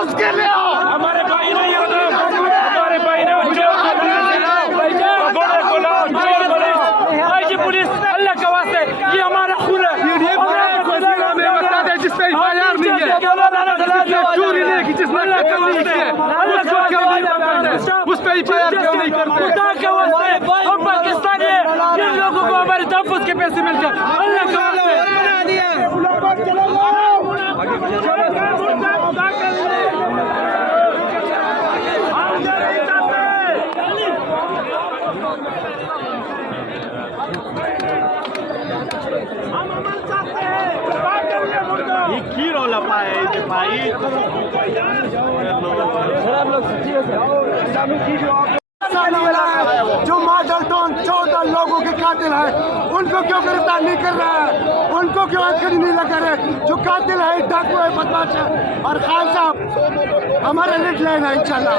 उसके लिए हमारे भाई नहीं होते, हमारे भाई ने पुलिस अल्लाह के वास्ते ये हमारा खून है। जिस पे एफआईआर नहीं है, चोरी नहीं की, जिसने उस पे एफआईआर क्यों नहीं करते? खुदा के वास्ते हम पाकिस्तानी है, जिन लोगों को हमारे तहफ़्फ़ुज़ के पैसे मिल जाए अल्लाह के वास्ते। की रोला पाए भाई जो मॉडल टाउन 14 लोगों के कातिल है उनको क्यों गिरफ्तार नहीं कर रहा है? उनको क्यों हथकड़ी नहीं लगा रहे? जो कातिल है, डाकू है, बदमाश है। और खान साहब हमारा लिट लेना इंशाल्लाह।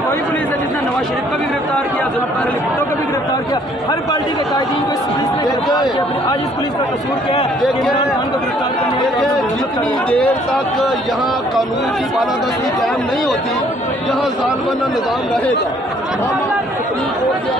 वही पुलिस है जिसने नवाज शरीफ को भी गिरफ्तार किया, जुल्फ़िकार अली भुट्टो को भी गिरफ्तार किया, हर पार्टी के कायदीन को इस पुलिस ने गिरफ्तार किया। आज इस पुलिस का कसूर क्या है कि इमरान खान को गिरफ्तार करने में जितनी देर तक यहाँ कानून की बालादस्ती कायम नहीं होती, यहाँ ज़ालिमाना निज़ाम रहेगा। हम सुप्रीम कोर्ट के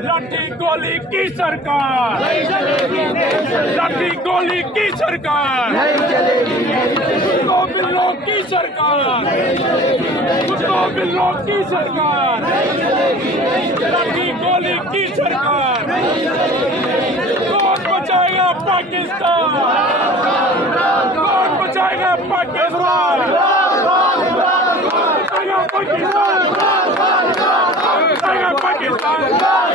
लाठी गोली की सरकार, लाठी गोली की सरकार, कुत्तों बिल्लों की सरकार, कुत्तों बिल्लों की सरकार, लाठी गोली की सरकार। कौन बचाएगा पाकिस्तान? कौन बचाएगा पाकिस्तान? Pakistan!